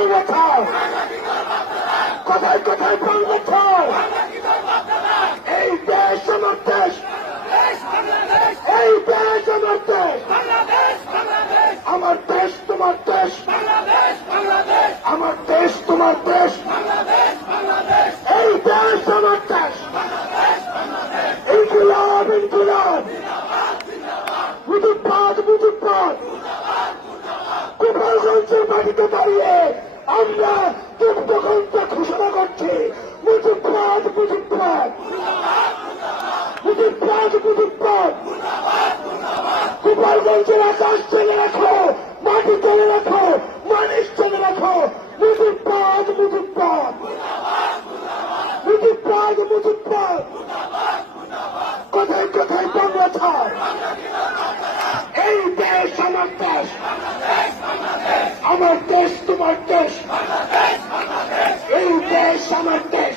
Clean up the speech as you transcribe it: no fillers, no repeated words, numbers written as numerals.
বাংলাদেশ, কথায় কথায় বাংলাদেশ, এই দেশ আমার দেশ, এই দেশ আমার দেশ, আমার দেশ তোমার দেশ, আমার দেশ তোমার দেশ, এই দেশ আমার দেশ, ইনকিলাব ইনকিলাব, মুজিবাদ মুজিবাদ। গোপালগঞ্জের মাটিতে দাঁড়িয়ে আমরা যুদ্ধঘণ্টা ঘোষণা করছি, মুজিবাদ মুজিবাদ, মুজিবাদ মুজিবাদ। গোপালগঞ্জের আকাশ চেনে রাখো, মাটি চেনে রাখো, মানুষ চেনে রাখো, মুজিবাদ মুজিবাদ, মুজিবাদ মুজিবাদ। কোথায় কোথায় বাংলা ছাড়, এই দেশ আমার দেশ, আমার দেশ তোমার দেশ, এই দেশ আমার দেশ।